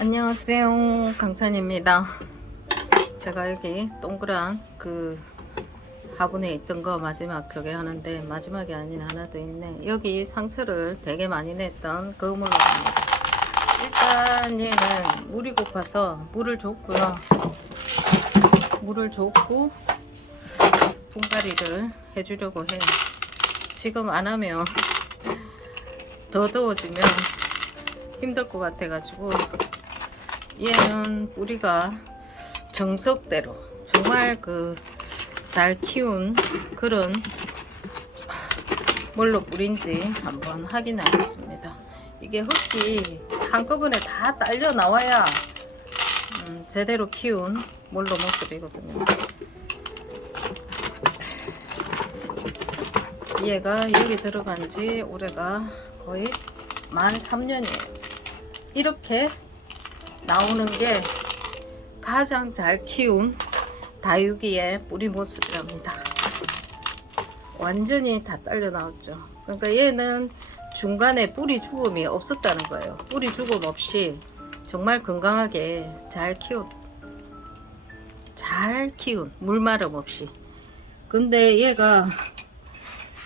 안녕하세요, 강산입니다. 제가 여기 동그란 그 화분에 있던 거 마지막 저게 하는데, 마지막이 아닌 하나 더 있네. 여기 상처를 되게 많이 냈던 그 물로입니다. 일단 얘는 물이 고파서 물을 줬고요. 물을 줬고 분갈이를 해주려고 해요. 지금 안 하면 더 더워지면 힘들 것 같아 가지고, 얘는 뿌리가 정석대로 정말 그 잘 키운 그런 뭘로 뿌린지 한번 확인하겠습니다. 이게 흙이 한꺼번에 다 딸려 나와야 제대로 키운 몰로 모습이거든요. 얘가 여기 들어간 지 올해가 거의 만 3년이에요. 이렇게 나오는 게 가장 잘 키운 다육이의 뿌리 모습이랍니다. 완전히 다 딸려 나왔죠. 그러니까 얘는 중간에 뿌리 죽음이 없었다는 거예요. 뿌리 죽음 없이 정말 건강하게 잘 키운 물마름 없이. 근데 얘가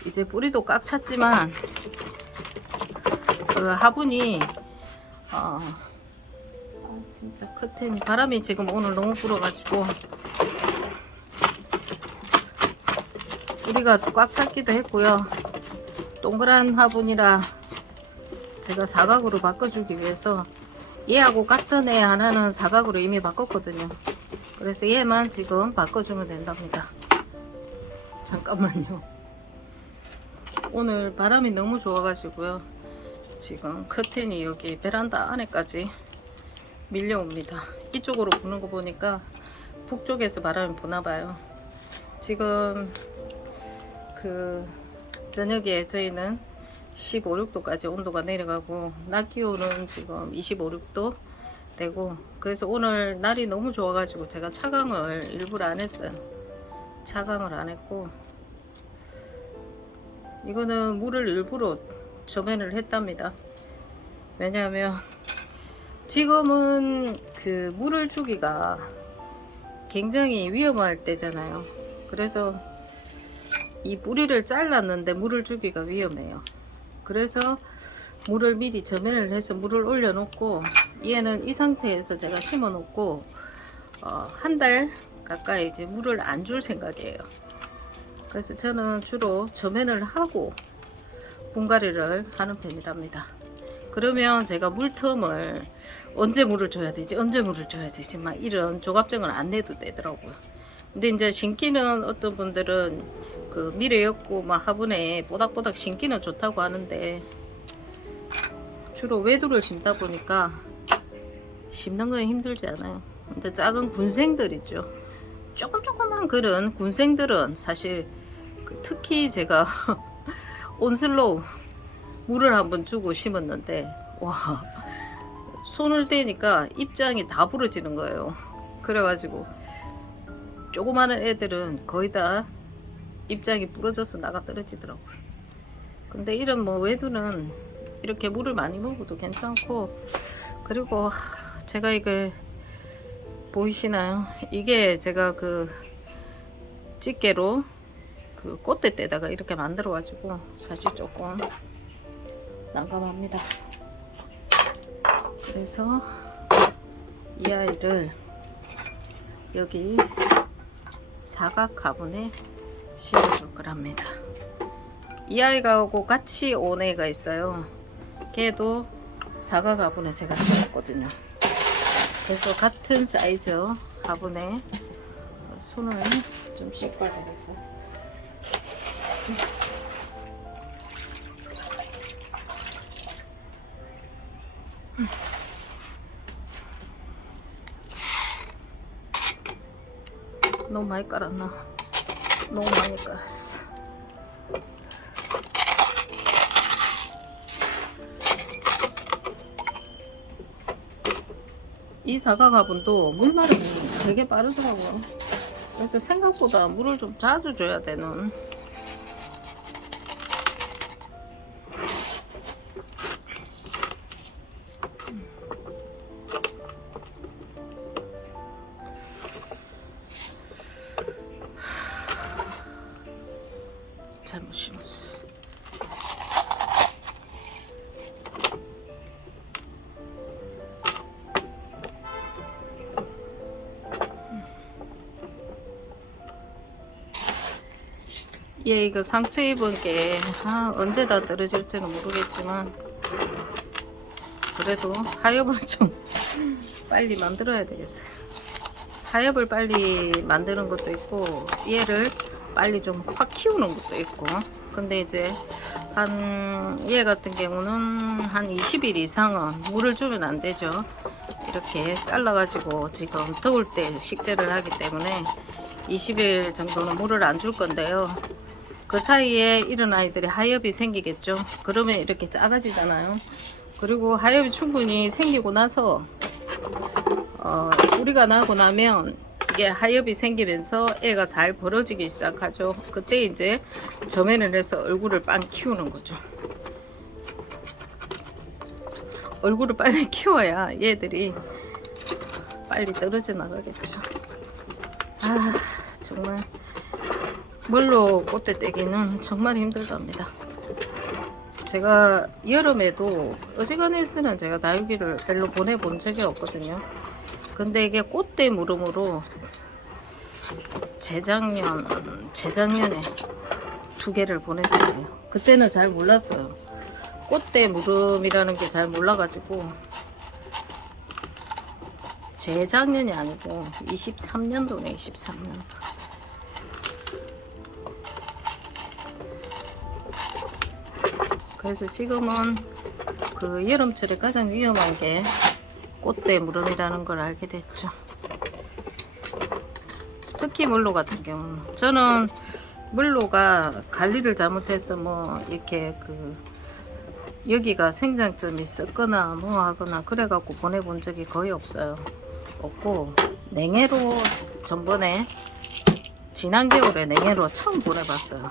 이제 뿌리도 꽉 찼지만 그 화분이 진짜 커튼이, 바람이 지금 오늘 너무 불어가지고 뿌리가 꽉 찼기도 했고요. 동그란 화분이라 제가 사각으로 바꿔주기 위해서 얘하고 같은 애 하나는 사각으로 이미 바꿨거든요. 그래서 얘만 지금 바꿔주면 된답니다. 잠깐만요. 오늘 바람이 너무 좋아가지고요. 지금 커튼이 여기 베란다 안에까지 밀려옵니다. 이쪽으로 부는 거 보니까 북쪽에서 바람이 부나봐요. 지금 그 저녁에 저희는 15, 16도까지 온도가 내려가고, 낮 기온은 지금 25, 6도 되고, 그래서 오늘 날이 너무 좋아가지고 제가 차광을 일부러 안 했어요. 차광을 안 했고, 이거는 물을 일부러 저면을 했답니다. 왜냐하면 지금은 그 물을 주기가 굉장히 위험할 때잖아요. 그래서 이 뿌리를 잘랐는데 물을 주기가 위험해요. 그래서 물을 미리 저면을 해서 물을 올려 놓고, 얘는 이 상태에서 제가 심어 놓고 한 달 가까이 이제 물을 안 줄 생각이에요. 그래서 저는 주로 저면을 하고 분갈이를 하는 편이랍니다. 그러면 제가 물텀을 언제 물을 줘야 되지, 막 이런 조갑정을 안 내도 되더라고요. 근데 이제 심기는 어떤 분들은 그 미래였고 막 화분에 뽀닥뽀닥 심기는 좋다고 하는데, 주로 외두를 심다 보니까 심는 건 힘들지 않아요. 근데 작은 군생들 있죠. 조그만 그런 군생들은 사실 특히 제가 온슬로우 물을 한번 주고 심었는데, 와, 손을 대니까 입장이 다 부러지는 거예요. 그래가지고 조그마한 애들은 거의 다 입장이 부러져서 나가 떨어지더라고요. 근데 이런 뭐 외두는 이렇게 물을 많이 먹어도 괜찮고, 그리고 제가 이게 보이시나요? 이게 제가 그 집게로 그 꽃대때다가 이렇게 만들어 가지고 사실 조금 난감합니다. 그래서 이 아이를 여기 사각 화분에 심어줄 거랍니다. 이 아이하고 같이 온 애가 있어요. 걔도 사각 화분에 제가 심었거든요. 그래서 같은 사이즈 화분에 손을 좀 씻고 되겠어. 너무 많이 깔았나? 너무 많이 깔았어. 이 사각 화분도 물마름이 되게 빠르더라고요. 그래서 생각보다 물을 좀 자주 줘야 되는. 얘 이거 상처 입은 게 언제 다 떨어질지는 모르겠지만 그래도 하엽을 좀 빨리 만들어야 되겠어요. 하엽을 빨리 만드는 것도 있고 얘를 빨리 좀 확 키우는 것도 있고. 근데 이제 얘 같은 경우는 한 20일 이상은 물을 주면 안 되죠. 이렇게 잘라 가지고 지금 더울 때 식재를 하기 때문에 20일 정도는 물을 안 줄 건데요. 그 사이에 이런 아이들이 하엽이 생기겠죠. 그러면 이렇게 작아지잖아요. 그리고 하엽이 충분히 생기고 나서 뿌리가 나고 나면 이게 하엽이 생기면서 애가 잘 벌어지기 시작하죠. 그때 이제 점액을 해서 얼굴을 빵 키우는 거죠. 얼굴을 빨리 키워야 얘들이 빨리 떨어져 나가겠죠. 정말 물로 꽃대 떼기는 정말 힘들답니다. 제가 여름에도 어지간해서는 제가 다육이를 별로 보내본 적이 없거든요. 근데 이게 꽃대 물음으로 재작년에 2개를 보냈어요. 그때는 잘 몰랐어요. 꽃대 물음이라는 게 잘 몰라가지고. 재작년이 아니고 23년도네. 23년. 그래서 지금은 그 여름철에 가장 위험한 게 꽃대 물음이라는 걸 알게 됐죠. 특히 물로 같은 경우는 저는 물로가 관리를 잘못해서 뭐 이렇게 여기가 생장점이 있었거나 뭐 하거나 그래갖고 보내본 적이 거의 없어요. 없고 냉해로 전번에 지난 겨울에 냉해로 처음 보내봤어요.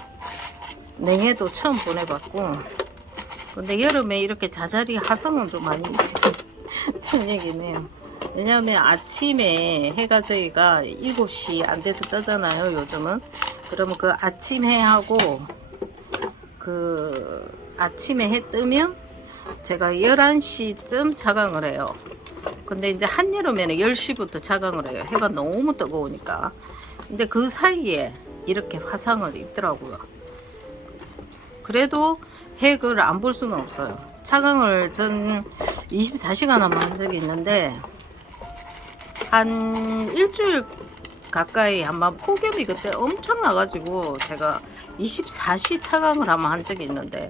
냉해도 처음 보내봤고, 근데 여름에 이렇게 자잘이 하상은 좀 많이 얘기는 해요. 왜냐하면 아침에 해가 저희가 7시 안 돼서 뜨잖아요, 요즘은. 그러면 그 아침 해하고 아침에 해 뜨면 제가 11시쯤 차강을 해요. 근데 이제 한여름에는 10시부터 차강을 해요. 해가 너무 뜨거우니까. 근데 그 사이에 이렇게 화상을 입더라고요. 그래도 핵을 안 볼 수는 없어요. 차강을 전 24시간 한번 한 적이 있는데 한 일주일 가까이 아마 폭염이 그때 엄청 나가지고 제가 24시 차강을 한번 한 적이 있는데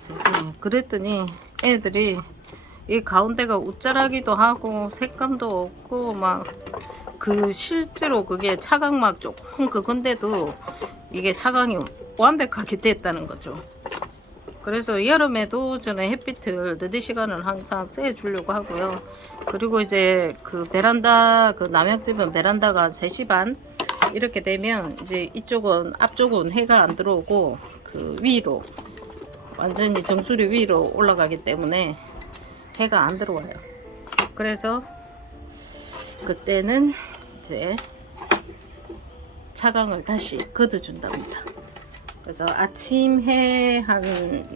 세상에, 그랬더니 애들이 이 가운데가 웃자라기도 하고 색감도 없고 막 실제로 그게 차광막 조금 그건데도 이게 차광이 완벽하게 됐다는 거죠. 그래서 여름에도 저는 햇빛을 늦은 시간은 항상 쐬 주려고 하고요. 그리고 이제 그 베란다, 남양집은 베란다가 3시 반 이렇게 되면 이제 이쪽은 앞쪽은 해가 안 들어오고 위로 완전히 정수리 위로 올라가기 때문에 해가 안 들어와요. 그래서 그때는 이제 차광을 다시 걷어준답니다. 그래서 아침 해 한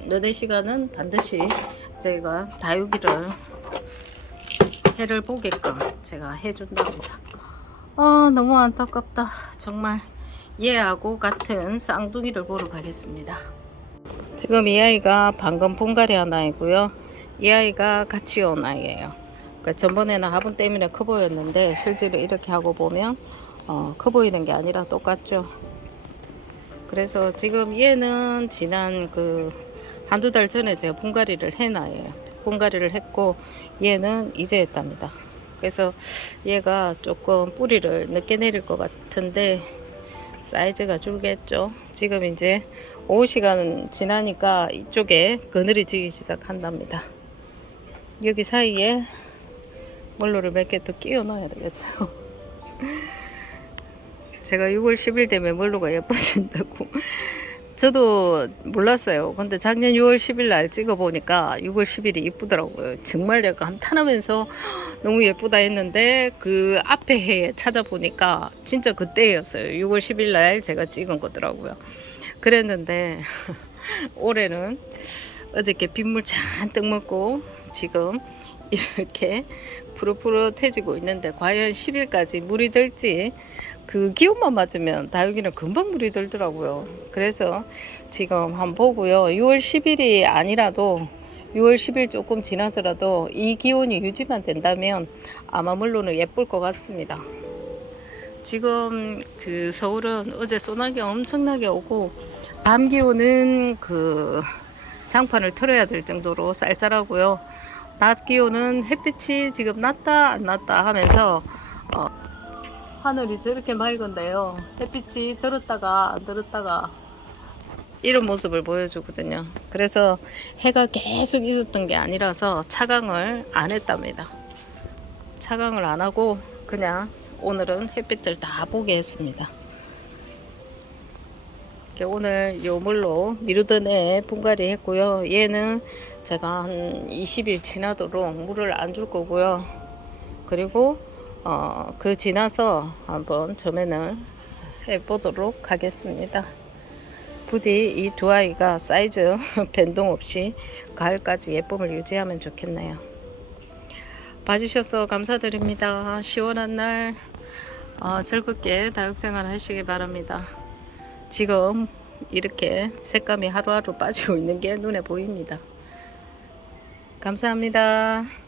4-4시간은 반드시 제가 다육이를 해를 보게끔 제가 해준답니다. 너무 안타깝다. 정말 얘하고 같은 쌍둥이를 보러 가겠습니다. 지금 이 아이가 방금 본가리 하나이고요. 이 아이가 같이 온 아이예요. 그러니까 전번에는 화분 때문에 커 보였는데 실제로 이렇게 하고 보면 커 보이는 게 아니라 똑같죠. 그래서 지금 얘는 지난 한두 달 전에 제가 분갈이를 해놔요. 분갈이를 했고 얘는 이제 했답니다. 그래서 얘가 조금 뿌리를 늦게 내릴 것 같은데 사이즈가 줄겠죠. 지금 이제 오후 시간 지나니까 이쪽에 그늘이 지기 시작한답니다. 여기 사이에 몰로를 몇 개 더 끼워 넣어야 되겠어요. 제가 6월 10일 되면 몰로가 예뻐진다고 저도 몰랐어요. 근데 작년 6월 10일 날 찍어 보니까 6월 10일이 이쁘더라고요. 정말 제가 감탄하면서 너무 예쁘다 했는데 그 앞에 해에 찾아보니까 진짜 그때였어요. 6월 10일 날 제가 찍은 거더라고요. 그랬는데 올해는 어저께 빗물 잔뜩 먹고 지금 이렇게 푸릇푸릇해지고 있는데 과연 10일까지 물이 들지, 그 기온만 맞으면 다육이는 금방 물이 들더라고요. 그래서 지금 한번 보고요. 6월 10일이 아니라도 6월 10일 조금 지나서라도 이 기온이 유지만 된다면 아마 물로는 예쁠 것 같습니다. 지금 그 서울은 어제 소나기 엄청나게 오고 밤 기온은 그 장판을 틀어야 될 정도로 쌀쌀하고요. 낮 기온은 햇빛이 지금 났다 안 났다 하면서 하늘이 저렇게 맑은데요. 햇빛이 들었다가 안 들었다가 이런 모습을 보여주거든요. 그래서 해가 계속 있었던 게 아니라서 차광을 안 했답니다. 차광을 안 하고 그냥 오늘은 햇빛을 다 보게 했습니다. 오늘 요 물로 미루던에 분갈이 했고요. 얘는 제가 한 20일 지나도록 물을 안 줄 거고요. 그리고 그 지나서 한번 점연을 해보도록 하겠습니다. 부디 이 두 아이가 사이즈 변동 없이 가을까지 예쁨을 유지하면 좋겠네요. 봐주셔서 감사드립니다. 시원한 날 즐겁게 다육생활 하시기 바랍니다. 지금 이렇게 색감이 하루하루 빠지고 있는 게 눈에 보입니다. 감사합니다.